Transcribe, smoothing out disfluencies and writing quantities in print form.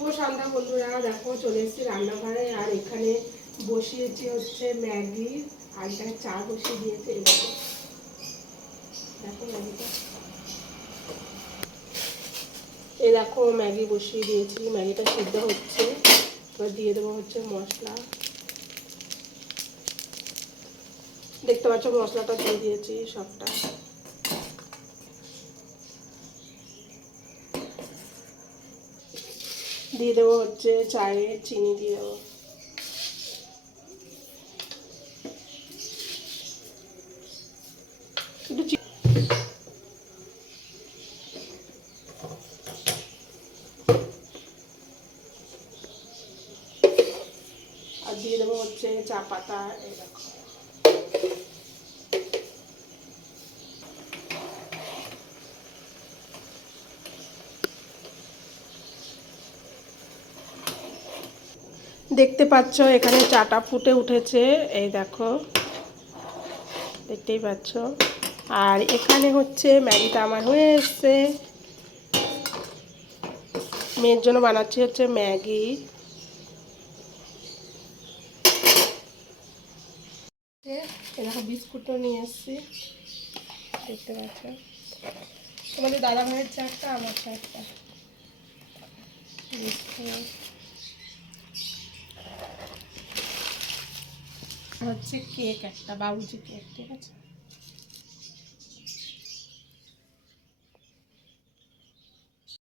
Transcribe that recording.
শুভ সন্ধ্যা বন্ধুরা, দেখো চলে এসেছি রান্নাঘরে। আর এখানে বসিয়েছি হচ্ছে ম্যাগি, আর এখানে চা বসিয়ে দিয়েছে। দেখো দেখো ম্যাগিটা, এই দেখো ম্যাগি বসিয়ে দিয়েছি, ম্যাগিটা সিদ্ধ হচ্ছে। এবার দিয়ে দেবো হচ্ছে মশলা, দেখতে পাচ্ছ মশলাটা দিয়ে দিয়েছি সবটা। দিয়ে দেবো হচ্ছে চায়ে চিনি দিয়ে দেবো। একটু আর দিয়ে দেবো হচ্ছে চা পাতা। এই দেখো দেখতে পাচ্ছ এখানে চাটা ফুটে উঠেছে, এই দেখো দেখতেই পাচ্ছ। আর এখানে হচ্ছে ম্যাগিটা আমার হয়ে এসছে। মেয়ের জন্য বানাচ্ছি হচ্ছে ম্যাগি। এরকম বিস্কুটও নিয়ে এসছি, দেখতে পাচ্ছ। তোমাদের দাদা ভাইয়ের চারটা, আমার চারটা বিস্কুট। হচ্ছে কেক, একটা বাবুজি কেক, ঠিক আছে।